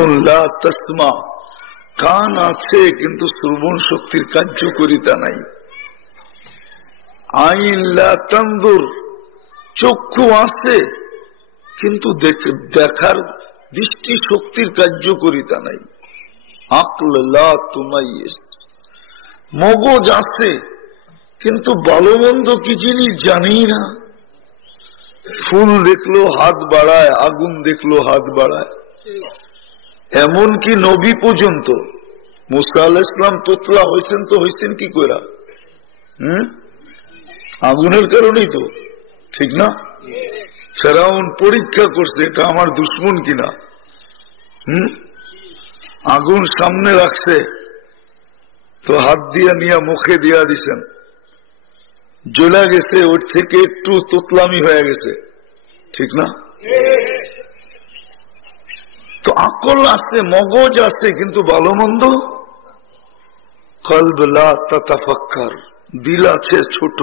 উযুনুন লা তাসমা, কান আছে কিন্তু শ্রবণ শক্তির কার্যকারিতা নাই। আইন লা তানজুর, চক্ষু আছে কিন্তু দেখার দৃষ্টি শক্তির কার্যকারিতা নাই। আকল লা তুমাইয়িজ, মগজ আছে কিন্তু ভালো মন্দ কি জিনিস জানি না। ফুল দেখলো হাত বাড়ায়, আগুন দেখলো হাত বাড়ায়। এমনকি নবী পর্যন্ত মুসা আলাইহিস সালাম তোতলা হয়েছেন, তো হয়েছেন কি করে? আগুনের কারণেই তো, ঠিক না? ফেরাউন পরীক্ষা করছে এটা আমার দুশ্মন কিনা। আগুন সামনে রাখছে তো হাত দিয়া নিয়ে মুখে দিয়া দিছেন, জ্বলা গেছে, ওর থেকে একটু তোতলামি হয়ে গেছে, ঠিক না? তো আকল আছে, মগজ আছে কিন্তু ভালো মন্দ। কলব লা তাতাফাক্কার, দিল আছে ছোট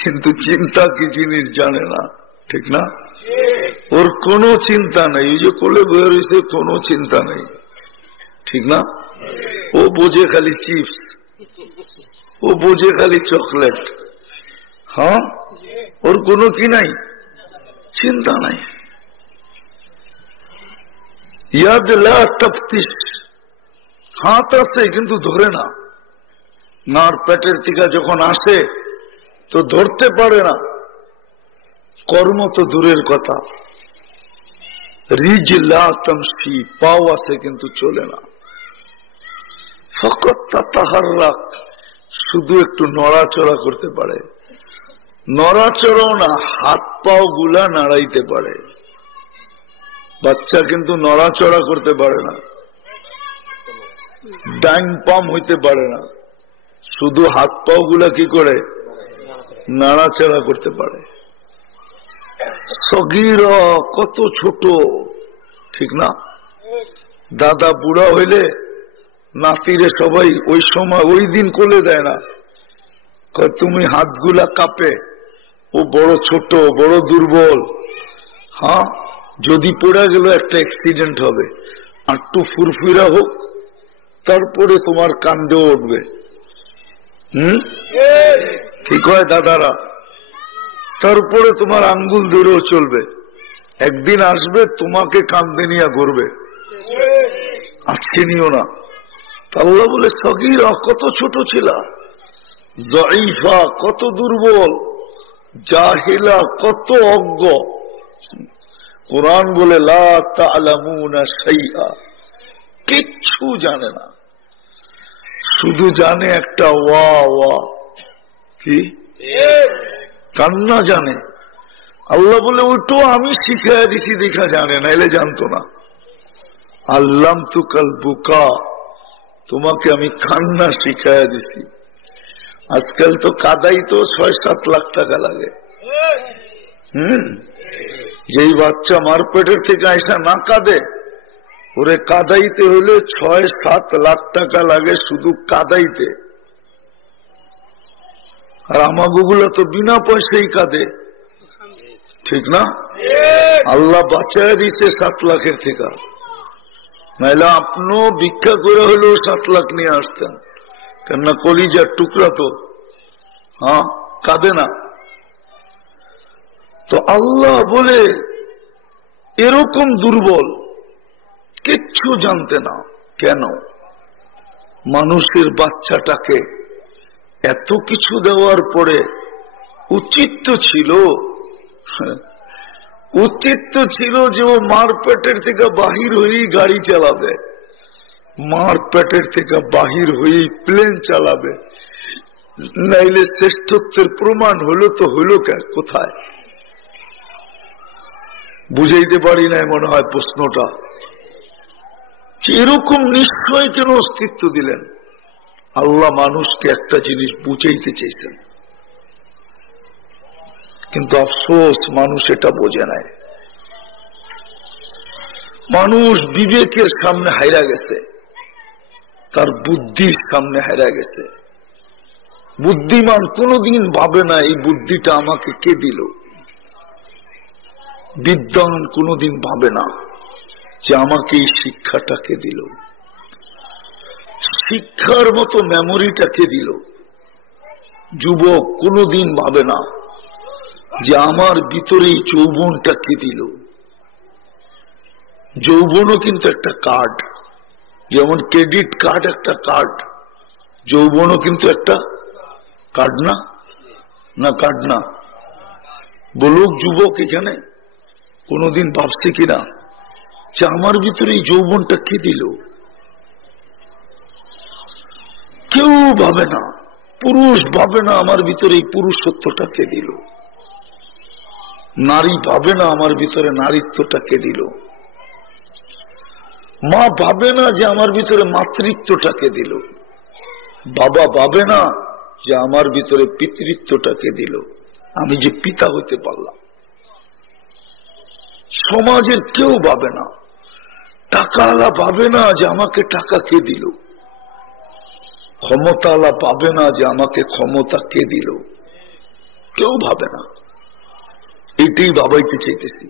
কিন্তু চিন্তা কি জিনিস জানে না, ঠিক না? ওর কোনো চিন্তা নেই, এই যে কোলে বয়ে রয়েছে কোনো চিন্তা নেই, ঠিক না? ও বোঝে খালি চিপস, ও বোঝে খালি চকলেট। হ্যাঁ, ওর কোনো কি নাই, চিন্তা নাই। ইয়াদ লা তাফতিশ, হাত আছে কিন্তু ধরে না। নার পেটের থেকে যখন আসে তো ধরতে পারে না, কর্ম তো দূরের কথা। রিজ লা তামশি, পাও আছে কিন্তু চলে না। ফাকাত তাতাহাররাক, শুধু একটু নড়াচড়া করতে পারে। নড়াচড়াও না, হাত পাও গুলা নাড়াইতে পারে। বাচ্চা কিন্তু নড়াচড়া করতে পারে না, ডাইং পাম হইতে পারে না, শুধু হাত পাও গুলা কি করে নাড়াচড়া করতে পারে। সগীরা, কত ছোট, ঠিক না? দাদা বুড়া হইলে নাতিরে সবাই ওই সময় ওই দিন কোলে দেয় না, তুমি হাতগুলা কাঁপে, ও বড় ছোট, বড় দুর্বল। হ্যাঁ, যদি পড়ে গেল একটা অ্যাক্সিডেন্ট হবে, একটু ফুরফুরা হোক তারপরে তোমার কান্দে উঠবে। ঠিক হয় দাদারা? তারপরে তোমার আঙ্গুল ধরেও চলবে। একদিন আসবে তোমাকে কান্দে নিয়ে ঘুরবে, আজকে নিও না। আল্লাহ বলে সগীরা, কত ছোট ছিল, যায়ীফা, কত দুর্বল, জাহিলা, কত অজ্ঞ। কোরআন বলে লা তা'লামুনা শাইআ, কিচ্ছু জানে না, শুধু জানে একটা ওয়া ওয়া, কি কান্না জানে। আল্লাহ বলে ওইটো আমি শিখাইয়া দিছি দেখা জানে, নাইলে জানতো না। আল্লাম তু কাল বুকা, তোমাকে আমি কান্না শিখাইয়া দিছি। আজকাল তো কাদাই তো ৬-৭ লাখ টাকা লাগে। যেই বাচ্চা মার পেটের থেকে আইসা না কাঁদে, ওরে কাদাইতে হলে ৬-৭ লাখ টাকা লাগে শুধু কাদাইতে। আর আমাগুলো তো বিনা পয়সাই কাঁদে, ঠিক না? আল্লাহ বাঁচায় দিছে ৭ লাখের থেকে, নাইলে আপনিও ভিক্ষা করে হলেও ৭ লাখ নিয়ে আসতেন, কেননা কলিজার টুকরা তো। হ্যাঁ, কাঁদে না। তো আল্লাহ বলে এরকম দুর্বল, কিচ্ছু জানতে না। কেন? মানুষের বাচ্চাটাকে এত কিছু দেওয়ার পরে উচিত তো ছিল যে ও মার পেটের থেকে বাহির হয়েই গাড়ি চালাবে, মার পেটের থেকে বাহির হয়েই প্লেন চালাবে, নাইলে শ্রেষ্ঠত্বের প্রমাণ হলো তো হইল কোথায়? বুঝাইতে পারি নাই মনে হয় প্রশ্নটা। এরকম নিশ্চয় কেন অস্তিত্ব দিলেন? আল্লাহ মানুষকে একটা জিনিস বুঝাইতে চেয়েছেন, কিন্তু আফসোস মানুষ এটা বোঝে নাই। মানুষ বিবেকের সামনে হাইরা গেছে, তার বুদ্ধির সামনে হাইরা গেছে। বুদ্ধিমান কোনদিন ভাবে না এই বুদ্ধিটা আমাকে কে দিল। বিদ্বান কোনদিন ভাবে না যে আমাকে এই শিক্ষাটাকে দিল, শিক্ষার মতো মেমোরিটাকে দিল। যুবক কোনদিন ভাবে না যে আমার ভিতরে এই যৌবনটাকে দিল। যৌবনও কিন্তু একটা কার্ড, যেমন ক্রেডিট কার্ড একটা কার্ড, যৌবনও কিন্তু একটা কার্ড না? না কার্ড না? বলুক যুবক এখানে কোনদিন ভাবছে কিনা যে আমার ভিতরে এই যৌবনটা কে দিল? কেউ ভাবে না, পুরুষ ভাবে না আমার ভিতরে এই পুরুষত্বটা কে দিল, নারী ভাবে না আমার ভিতরে নারীত্বটা কে দিল, মা ভাবে না যে আমার ভিতরে মাতৃত্বটাকে দিল, বাবা ভাবে না যে আমার ভিতরে পিতৃত্বটাকে দিল, আমি যে পিতা হইতে পারলাম। সমাজের কেউ ভাবে না, টাকাওয়ালা ভাবে না যে আমাকে টাকা কে দিল, ক্ষমতাওয়ালা ভাবে না যে আমাকে ক্ষমতা কে দিল, কেউ ভাবে না। এটাই ভাবাইতে চাইতেছি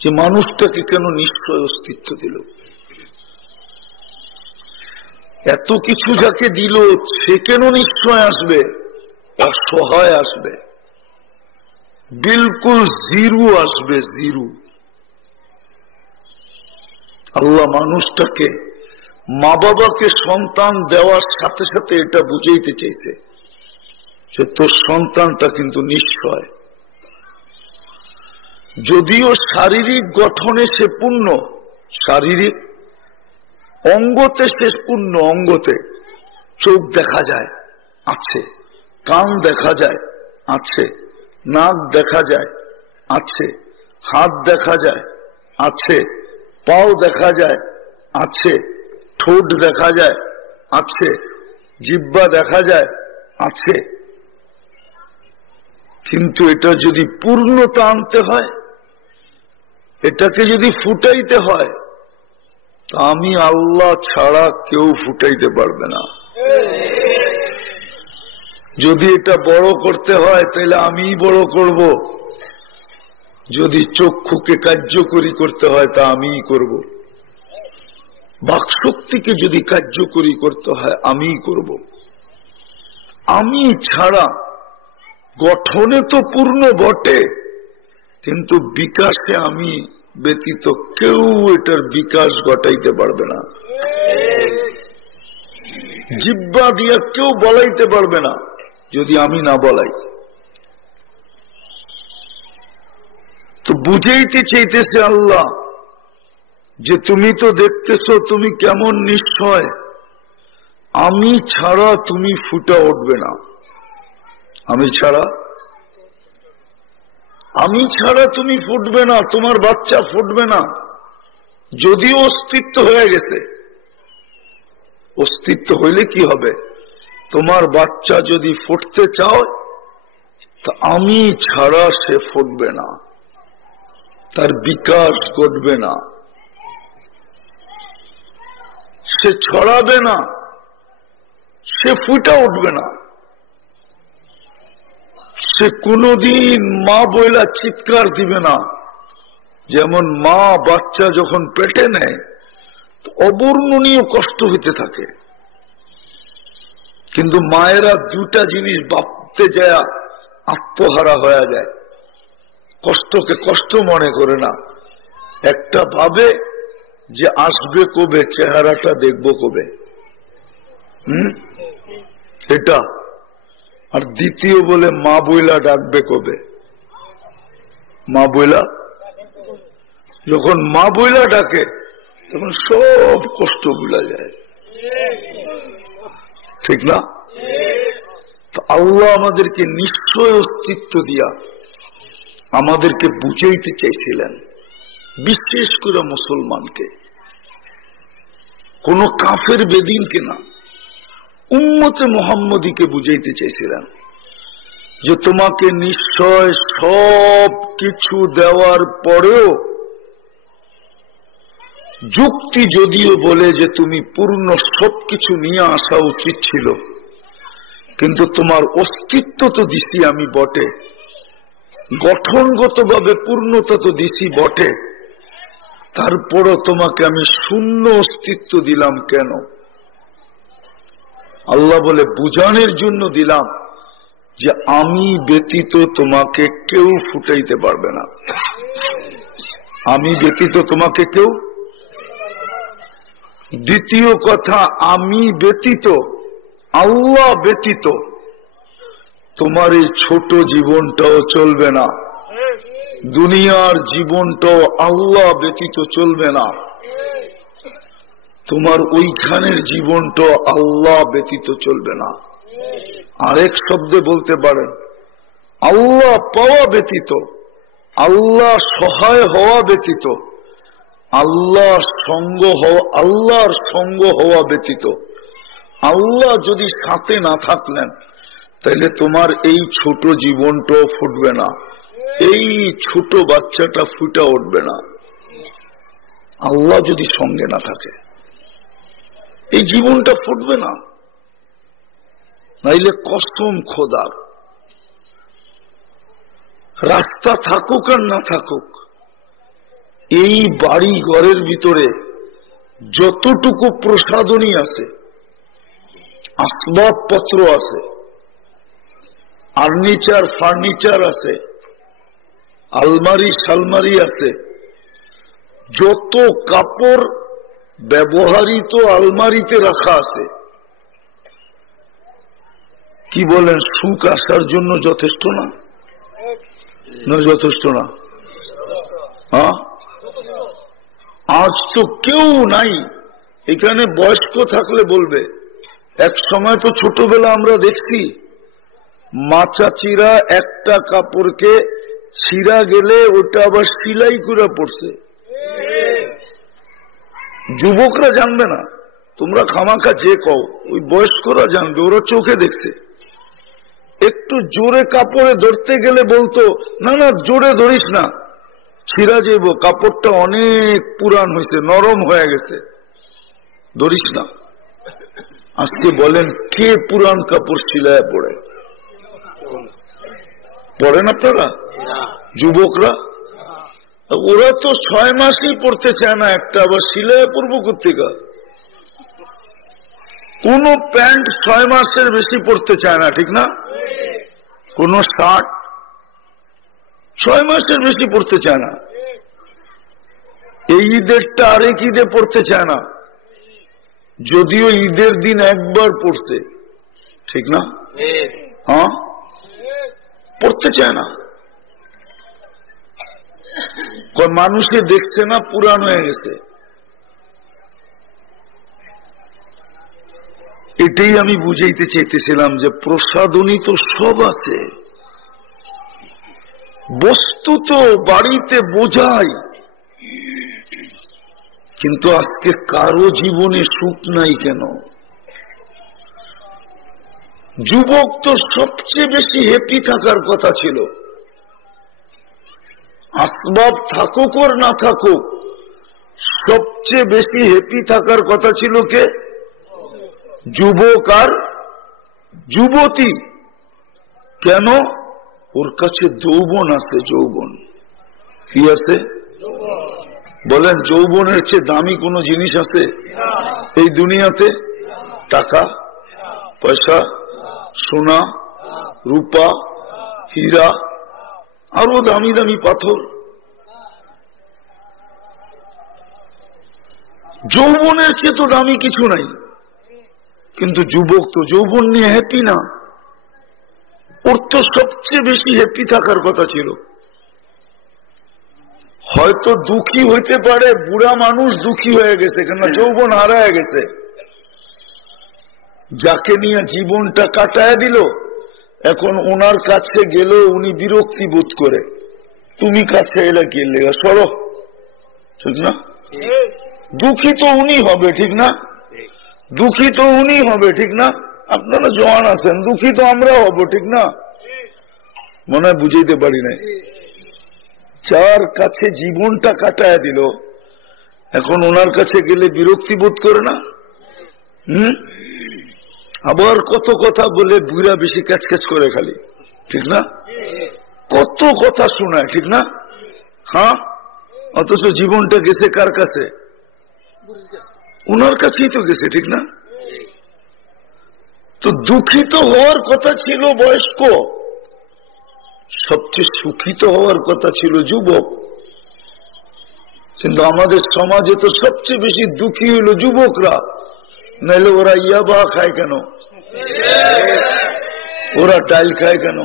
যে মানুষটাকে কেন নিশ্চয় অস্তিত্ব দিল। এত কিছু যাকে দিল সে কেন নিশ্চয় আসবে? অসহায় আসবে, বিলকুল জিরো আসবে, জিরো। আল্লাহ মানুষটাকে, মা বাবাকে সন্তান দেওয়ার সাথে সাথে এটা বুঝাইতে চাইছে যে তোর সন্তানটা কিন্তু নিশ্চয়। যদিও শারীরিক গঠনে সে পূর্ণ, শারীরিক অঙ্গতে সে পূর্ণ, অঙ্গতে চোখ দেখা যায় আছে, কান দেখা যায় আছে, নাক দেখা যায় আছে, হাত দেখা যায় আছে, পাও দেখা যায় আছে, ঠোঁট দেখা যায় আছে, জিহ্বা দেখা যায় আছে। কিন্তু এটা যদি পূর্ণতা আনতে হয়, এটাকে যদি ফুটাইতে হয়, তা আমি আল্লাহ ছাড়া কেউ ফুটাইতে পারবে না। যদি এটা বড় করতে হয় তাহলে আমিই বড় করব, যদি চক্ষুকে কার্যকরী করতে হয় তা আমিই করব, বাকশক্তিকে যদি কার্যকরী করতে হয় আমিই করব। আমি ছাড়া গঠনে তো পূর্ণ বটে, কিন্তু বিকাশে আমি ব্যতীত কেউ এটার বিকাশ ঘটাইতে পারবে না। জিহ্বা দিয়া কেউ বলাইতে পারবে না যদি আমি না বলাই। তো বুঝাইতে চাইতেছে আল্লাহ যে তুমি তো দেখতেছো তুমি কেমন নিশ্চয়, আমি ছাড়া তুমি ফুটা উঠবে না, আমি ছাড়া তুমি ফুটবে না, তোমার বাচ্চা ফুটবে না। যদিও অস্তিত্ব হয়ে গেছে, অস্তিত্ব হইলে কি হবে? তোমার বাচ্চা যদি ফুটতে চাও তা আমি ছাড়া সে ফুটবে না, তার বিকাশ ঘটবে না, সে ছড়াবে না, সে ফুটা উঠবে না। সে কোনদিন মা বইলা চিৎকার দিবে না। যেমন মা বাচ্চা যখন পেটে নেয় অবর্ণনীয় কষ্ট হইতে থাকে, কিন্তু মায়েরা দুটা জিনিস ভাবতে যায় আত্মহারা হয়ে যায়, কষ্টকে কষ্ট মনে করে না। একটা ভাবে যে আসবে কবে, চেহারাটা দেখবো কবে, এটা। আর দ্বিতীয় বলে মা বইলা ডাকবে কবে, মা বইলা। যখন মা বইলা ডাকে তখন সব কষ্ট ভুলা যায়, ঠিক না? তো আল্লাহ আমাদেরকে নিশ্চয় অস্তিত্ব দিয়া আমাদেরকে বুঝাইতে চাইছিলেন, বিশেষ করে মুসলমানকে, কোন কাফের বেদিনকে না, উম্মতে মুহাম্মদীকে বুঝাইতে চাইছিলেন যে তোমাকে নিশ্চয় সব কিছু দেওয়ার পরেও, যুক্তি যদিও বলে যে তুমি পূর্ণ সবকিছু নিয়ে আসা উচিত ছিল, কিন্তু তোমার অস্তিত্ব তো দিছি আমি বটে, গঠনগতভাবে পূর্ণতা তো দিছি বটে, তারপরও তোমাকে আমি শূন্য অস্তিত্ব দিলাম কেন? আল্লাহ বলে বুঝানোর জন্য দিলাম যে আমি ব্যতীত তোমাকে কেউ ফুটাইতে পারবে না। আমি ব্যতীত তোমাকে কেউ। দ্বিতীয় কথা, আমি ব্যতীত, আল্লাহ ব্যতীত তোমার এই ছোট জীবনটাও চলবে না, দুনিয়ার জীবনটাও আল্লাহ ব্যতীত চলবে না, তোমার ওইখানের জীবনটাও আল্লাহ ব্যতীত চলবে না। আরেক শব্দে বলতে পারেন, আল্লাহ পাওয়া ব্যতীত, আল্লাহ সহায় হওয়া ব্যতীত, আল্লাহর সঙ্গ হওয়া ব্যতীত, আল্লাহ যদি সাথে না থাকলেন তাহলে তোমার এই ছোট জীবনটাও ফুটবে না, এই ছোট বাচ্চাটা ফুটা উঠবে না। আল্লাহ যদি সঙ্গে না থাকে এই জীবনটা ফুটবে না। নাইলে কসম খোদার, রাস্তা থাকুক আর না থাকুক, এই বাড়ি ঘরের ভিতরে যতটুকু প্রসাধনী আছে, আসবাবপত্র আছে, ফার্নিচার আছে, আলমারি আছে, যত কাপড় ব্যবহৃত আলমারিতে রাখা আছে, কি বলেন, সুখ আসার জন্য যথেষ্ট না? যথেষ্ট না? হ্যাঁ, আজ তো কেউ নাই এখানে। বয়স্ক থাকলে বলবে, এক সময় তো ছোটবেলা আমরা দেখছি মা চাচিরা একটা কাপড়কে ছিঁড়া গেলে ওটা আবার সেলাই করে পড়ছে। যুবকরা জানবে না, তোমরা খামাখা যে কও, ওই বয়স্করা জানবে, ওরা চোখে দেখছে। একটু জোরে কাপড়ে ধরতে গেলে বলতো, না না জোরে ধরিস না, ছিঁড়া যাইব, কাপড়টা অনেক পুরান হয়েছে, নরম হয়ে গেছে, ধরিস না। আজকে বলেন কে পুরান কাপড় সিলায় পড়ে? পড়েন আপনারা? যুবকরা ওরা তো 6 মাসই পড়তে চায় না একটা, আবার সিলায় পড়বো কোথেকে? কোন প্যান্ট 6 মাসের বেশি পড়তে চায় না, ঠিক না? কোন শার্ট 6 মাসের বেশি পড়তে চায় না। এই ঈদেরটা আরেক ঈদে পড়তে চায় না, যদিও ঈদের দিন একবার পড়ছে, ঠিক না? হ্যাঁ, পড়তে চায় না। মানুষে দেখছে না পুরান হয়ে গেছে। এটাই আমি বুঝাইতে চাইতেছিলাম যে প্রসাধনী তো সব আছে, বস্তু তো বাড়িতে বোঝাই, কিন্তু আজকে কারো জীবনে সুখ নাই কেন? যুবক তো সবচেয়ে বেশি হ্যাপি থাকার কথা ছিল, আসবাব থাকুক আর না থাকুক সবচেয়ে বেশি হ্যাপি থাকার কথা ছিল কে? যুবক আর যুবতী। কেন? ওর কাছে যৌবন আছে। যৌবন কি আছে? বলেন, যৌবনের চেয়ে দামি কোন জিনিস আছে এই দুনিয়াতে? টাকা পয়সা, সোনা রূপা, হীরা, আরো দামি দামি পাথর। যৌবনের চেয়ে তো দামি কিছু নাই। কিন্তু যুবক তো যৌবন নিয়ে হ্যাপি না। ওর তো সবচেয়ে বেশি হ্যাপি থাকার কথা ছিল। হয়তো দুঃখী হইতে পারে, বুড়া মানুষ দুঃখী হয়ে গেছে, কেন যৌবন হারায় গেছে। যাকে নিয়ে জীবনটা কাটায় দিল, এখন ওনার কাছে গেল উনি বিরক্তি বোধ করে, তুমি কাছে এলে গেলে সরো, ঠিক না? দুঃখী তো উনি হবে, ঠিক না? দুঃখী তো উনি হবে, ঠিক না? আপনারা জওয়ান আছেন, দুঃখী তো আমরা হব, ঠিক না? মনে হয় বুঝাইতে পারি নাই। যার কাছে জীবনটা কাটায় দিল, এখন ওনার কাছে গেলে বিরক্তি বোধ করে না? আবার কত কথা বলে বুড়া বেশি ক্যাচ করে খালি, ঠিক না? কত কথা শোনায়, ঠিক না? হ্যাঁ, অথচ জীবনটা গেছে কার কাছে? ওনার কাছেই তো গেছে, ঠিক না? তো দুঃখিত হওয়ার কথা ছিল বয়স্ক, সবচেয়ে সুখিত হওয়ার কথা ছিল যুবক। কিন্তু আমাদের সমাজে তো সবচেয়ে বেশি দুঃখী হইল যুবকরা। নাহলে ওরা ইয়াবা খায় কেন? ওরা ডাইল খায় কেন?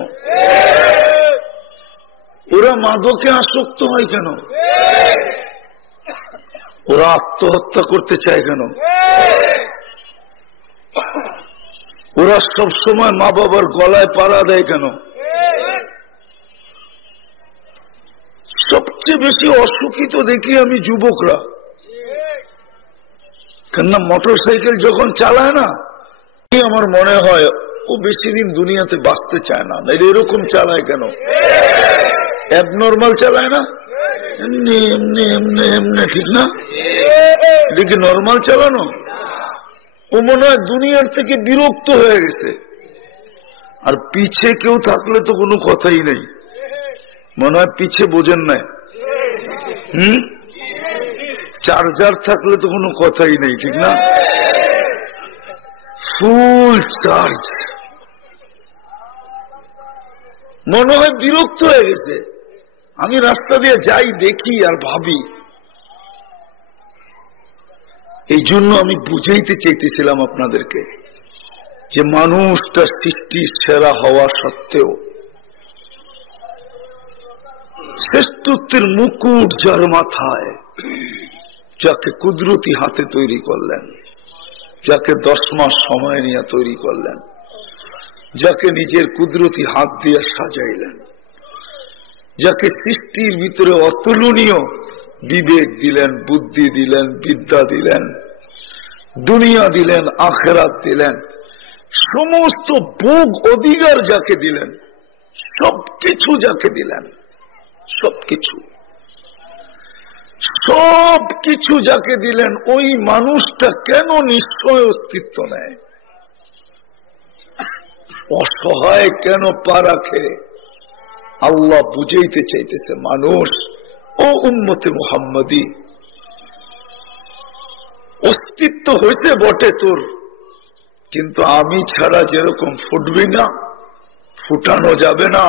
ওরা মাদকে আসক্ত হয় কেন? ওরা আত্মহত্যা করতে চায় কেন? ওরা সব সময় মা বাবার গলায় পাড়া দেয় কেন? সবচেয়ে বেশি অসুখী তো দেখি আমি যুবকরা। কেননা মোটর সাইকেল যখন চালায় না, আমার মনে হয় ও বেশি দিন দুনিয়াতে বাঁচতে চায় না। এরকম চালায় কেন? অ্যাবনর্মাল চালায় না, এমনি এমনি এমনি এমনি, ঠিক না? এটা কি নর্মাল চালানো? ও মনে হয় দুনিয়ার থেকে বিরক্ত হয়ে গেছে। আর পিছে কেউ থাকলে তো কোনো কথাই নেই, মনে হয় পিছে বোঝেন না। চার্জার থাকলে তো কোনো কথাই নেই, ঠিক না? ফুল চার্জ, মনে হয় বিরক্ত হয়ে গেছে। আমি রাস্তা দিয়ে যাই, দেখি আর ভাবি। এই জন্য আমি বুঝাইতে চাইতেছিলাম আপনাদেরকে যে মানুষটা সৃষ্টির সেরা হওয়া সত্ত্বেও শ্রেষ্ঠত্বের মুকুট যার মাথায়, যাকে কুদরতি হাতে তৈরি করলেন, যাকে 10 মাস সময় নিয়ে তৈরি করলেন, যাকে নিজের কুদরতি হাত দিয়ে সাজাইলেন, যাকে সৃষ্টির ভিতরে অতুলনীয় বিবেক দিলেন, বুদ্ধি দিলেন, বিদ্যা দিলেন, দুনিয়া দিলেন, আখেরাত দিলেন, সমস্ত ভোগ অধিকার যাকে দিলেন, সবকিছু যাকে দিলেন, সবকিছু সবকিছু যাকে দিলেন, ওই মানুষটা কেন নিশ্চয় অস্তিত্ব নেয়? অসহায় কেন পা রাখে? আল্লাহ বুঝাইতে চাইতেছে, মানুষ ও উম্মতে মুহাম্মদী, অস্তিত্ব হইতে বটে তোর, কিন্তু আমি ছাড়া যেরকম ফুটবি না, ফুটানো যাবে না,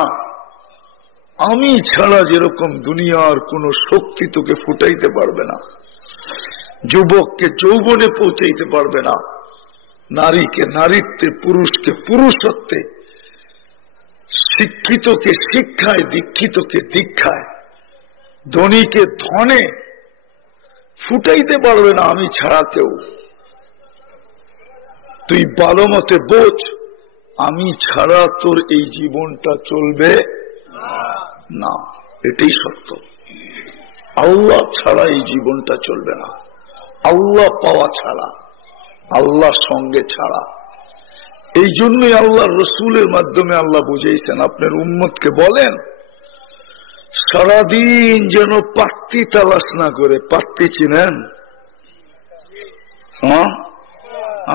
আমি ছাড়া যেরকম দুনিয়ার কোন শক্তি তোকে ফুটাইতে পারবে না, যুবককে যৌবনে পৌঁছাইতে পারবে না, নারীকে নারীত্বে, পুরুষকে পুরুষত্বে, শিক্ষিতকে শিক্ষায়, দীক্ষিতকে দীক্ষায়, ধনীকে ধনে ফুটাইতে পারবে না আমি ছাড়া কেউ। তুই ভালো মতে বোঝ, আমি ছাড়া তোর এই জীবনটা চলবে না, এটাই সত্য। আল্লাহ ছাড়া এই জীবনটা চলবে না, আল্লাহ পাওয়া ছাড়া, আল্লাহ সঙ্গে ছাড়া। এই জন্যই আল্লাহ রসুলের মাধ্যমে আল্লাহ বুঝাইছেন, আপনার উম্মতকে বলেন সারাদিন যেন পাত্তি তালাশ না করে। পাত্তি চিনেন? হ্যাঁ,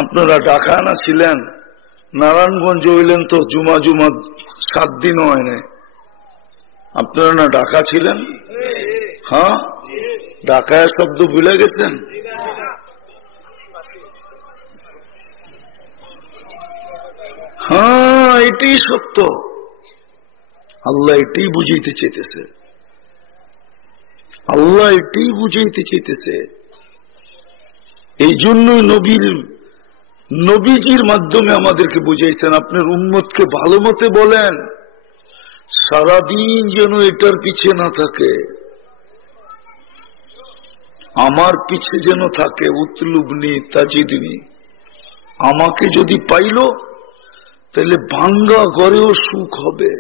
আপনারা ঢাকা না ছিলেন, নারায়ণগঞ্জ হইলেন তো জুমা জুমা 7 দিন হয় না। আপনারা না ঢাকা ছিলেন? হ্যাঁ, ঢাকায় শব্দ ভুলে গেছেন? হ্যাঁ, এটাই সত্য। আল্লাহ এটাই বুঝাইতে চাইতেছে, আল্লাহ এটাই বুঝাইতে চাইতেছে। এই জন্যই নবীজির মাধ্যমে আমাদেরকে বুঝাইছেন, আপনার উম্মতকে ভালো মতে বলেন সারাদিন যেন এটার পিছে না থাকে, আমার পিছে যেন থাকে। উতলুবনি তাজিদনি, আমাকে যদি পাইল তাহলে ভাঙ্গা ঘরেও সুখ হবে,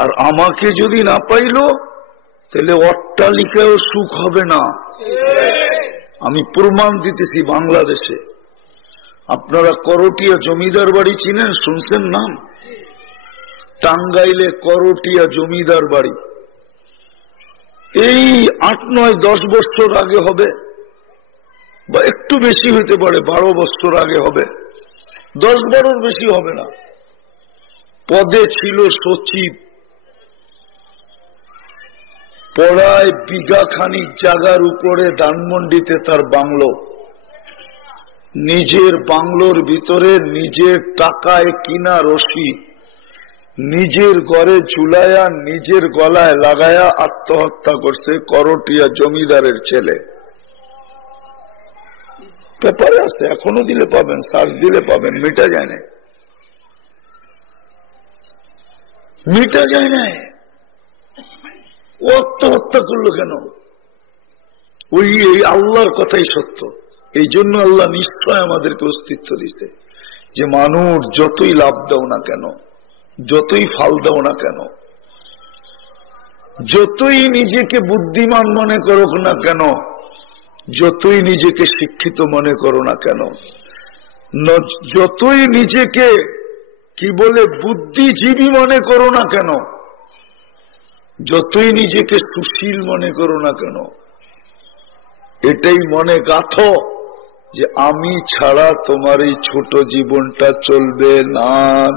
আর আমাকে যদি না পাইল তাহলে অট্টালিকায়ও সুখ হবে না। আমি প্রমাণ দিতেছি বাংলাদেশে। আপনারা করটিয়া জমিদার বাড়ি চিনেন? শুনছেন নাম? টাঙ্গাইলে করটিয়া জমিদার বাড়ি এই 8, 9, 10 বছর আগে হবে, বা একটু বেশি হইতে পারে, 12 বছর আগে হবে, 10-12 বেশি হবে না। পদে ছিল সচিব, পড়ায় বিঘা খানিক জায়গার উপরে ধানমন্ডিতে তার বাংলো, নিজের বাংলোর ভিতরে নিজের টাকায় কিনা রশি নিজের ঘরে ঝুলায়া নিজের গলায় লাগায়া আত্মহত্যা করছে করটিয়া জমিদারের ছেলে। পেপারে আছে, এখনো দিলে পাবেন, সার্চ দিলে পাবেন, মিটা যায় না, মিটা যায় না। ও আত্মহত্যা করলো কেন? ওই আল্লাহর কথাই সত্য। এই জন্য আল্লাহ নিশ্চয় আমাদেরকে অস্তিত্ব দিতে, যে মানুষ যতই লাভ দাও না কেন, যতই ফাল দাও না কেন, যতই নিজেকে বুদ্ধিমান মনে করো না কেন, যতই নিজেকে শিক্ষিত মনে করো না কেন, যতই নিজেকে কি বলে বুদ্ধিজীবী মনে করো না কেন, যতই নিজেকে সুশীল মনে করো না কেন, এটাই মনে গাঁথো যে আমি ছাড়া তোমার এই ছোট জীবনটা চলবে না,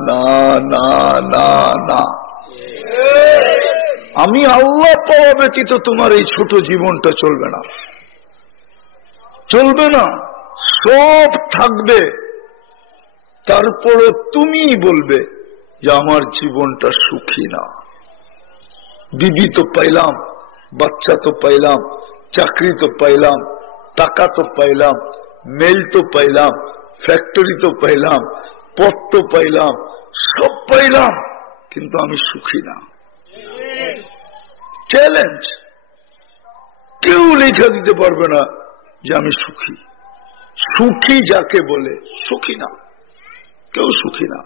না, না, না, না। আমি আল্লাহ পাওয়া ব্যতীত তোমার এই ছোট জীবনটা চলবে না, চলবে না। সব থাকবে, তারপরে তুমি বলবে যে আমার জীবনটা সুখী না। বিবি তো পাইলাম, বাচ্চা তো পাইলাম, চাকরি তো পাইলাম, টাকা তো পাইলাম, মেল তো পাইলাম, ফ্যাক্টরি তো পাইলাম, পথ তো পাইলাম, সব পাইলাম, কিন্তু আমি সুখী না। চ্যালেঞ্জ, কেউ লেখা দিতে পারবে না যে আমি সুখী। সুখী যাকে বলে, সুখী না, কেউ সুখী না।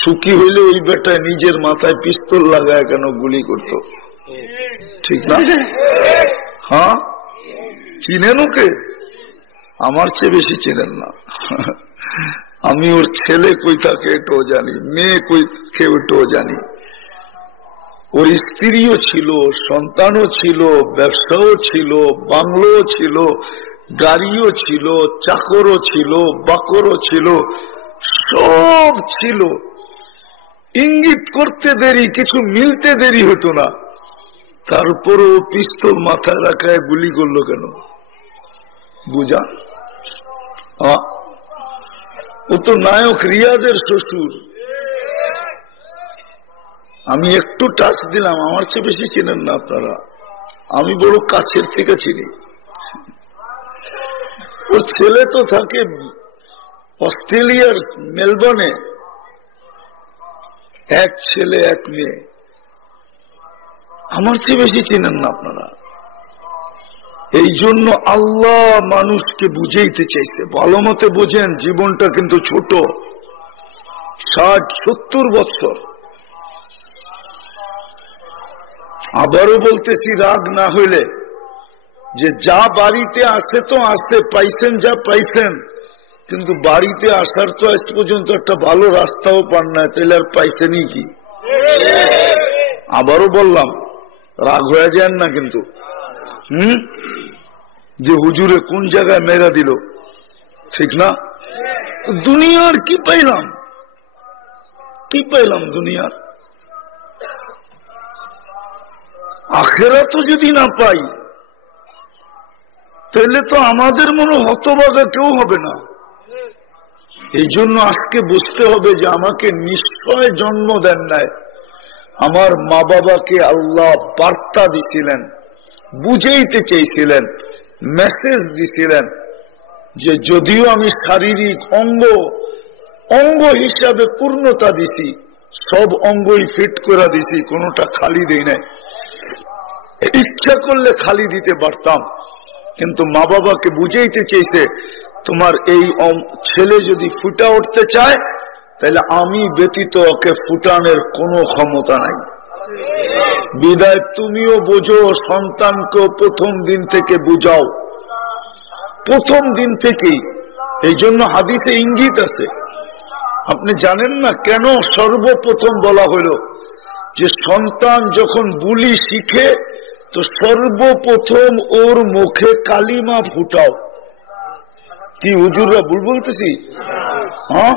সুখী হইলে ওই বেটায় নিজের মাথায় পিস্তল লাগায় কেন গুলি করত? ঠিক না? হ্যাঁ, চিনেন ওকে? আমার চেয়ে বেশি চিনেন না। আমি ওর ছেলে কই থাকে এটাও জানি, মেয়ে কই থাকে ওটাও জানি। ওর স্ত্রীও ছিল, সন্তানও ছিল, ব্যবসাও ছিল, বাংলোও ছিল, গাড়িও ছিল, চাকরও ছিল, বাকরও ছিল, সব ছিল। ইঙ্গিত করতে দেরি, কিছু মিলতে দেরি হতো না। তারপরও পিস্তল মাথায় রাখায় গুলি করলো কেন? বুঝা? ও তো নায়ক রিয়াজের শ্বশুর। আমি একটু টাচ দিলাম, আমার চেয়ে বেশি চিনেন না আপনারা, আমি বড় কাছের থেকে চিনি। ওর ছেলে তো থাকে অস্ট্রেলিয়ার মেলবোর্নে, এক ছেলে এক মেয়ে। আমার চেয়ে বেশি চিনেন না আপনারা। এই জন্য আল্লাহ মানুষকে বুঝাইতে চাইছে, ভালো মতে বোঝেন, জীবনটা কিন্তু ছোট, 60-70 বছর। আবারও বলতেছি, রাগ না হইলে, যে যা বাড়িতে আসে তো আসে, পাইছেন যা পাইছেন, কিন্তু বাড়িতে আসার তো আজ পর্যন্ত একটা ভালো রাস্তাও পান না, তাহলে আর পাইছেনই কি? আবারও বললাম, রাগ হয়ে যান না কিন্তু। যে হুজুরে কোন জায়গায় মেরা দিল, ঠিক না? দুনিয়ার কি পাইলাম, কি পাইলাম দুনিয়ার? আখেরাতও যদি না পাই, তাহলে তো আমাদের মনে হতভাগা কেউ হবে না। এই জন্য আজকে বুঝতে হবে যে আমাকে নিশ্চয় জন্ম দেন নাই, আমার মা বাবাকে আল্লাহ বার্তা দিছিলেন, বুঝাইতে চেয়েছিলেন, মেসেজ দিছিলেন যে যদিও আমি শারীরিক অঙ্গ হিসাবে পূর্ণতা দিছি, সব অঙ্গই ফিট করে দিছি, কোনোটা খালি দেই নাই। ইচ্ছা করলে খালি দিতে পারতাম, কিন্তু মা বাবাকে বুঝাইতে চেয়েছে তোমার এই ছেলে যদি ফুটা উঠতে চায়, তাহলে আমি ব্যতীত ওকে ফুটানোর কোনো ক্ষমতা নাই। বিদায় তুমিও বোঝো, সন্তানকে প্রথম দিন থেকে বুঝাও, প্রথম দিন থেকেই। এই জন্য হাদিসে ইঙ্গিত আছে, আপনি জানেন না কেন সর্বপ্রথম বলা হইল যে সন্তান যখন বুলি শিখে তো সর্বপ্রথম ওর মুখে কালিমা ফুটাও। কি হুজুররা ভুল বলতেছি? হ্যাঁ।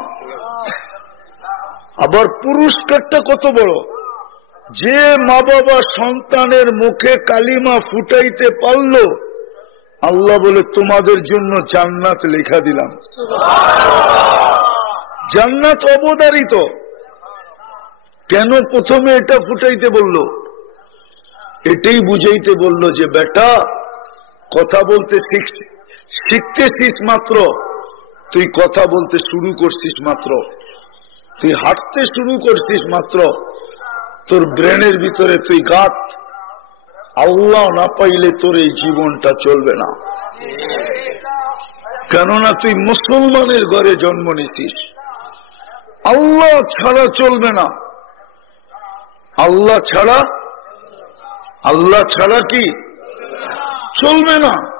আবার পুরস্কারটা কত বড়, যে মা বাবা সন্তানের মুখে কালিমা ফুটাইতে পারল, আল্লাহ বলে তোমাদের জন্য জান্নাত লেখা দিলাম। জান্নাত অবধারিত। কেন প্রথমে এটা ফুটাইতে বলল? এটাই বুঝাইতে বলল যে বেটা, কথা বলতে শিখতেছিস মাত্র, তুই কথা বলতে শুরু করছিস মাত্র, তুই হাঁটতে শুরু করছিস মাত্র, তোর ব্রেনের ভিতরে তুই গাত। আল্লাহ না পাইলে তোর এই জীবনটা চলবে না। কেননা তুই মুসলমানের ঘরে জন্ম নিছিস। আল্লাহ ছাড়া চলবে না। আল্লাহ ছাড়া কি চলবে না।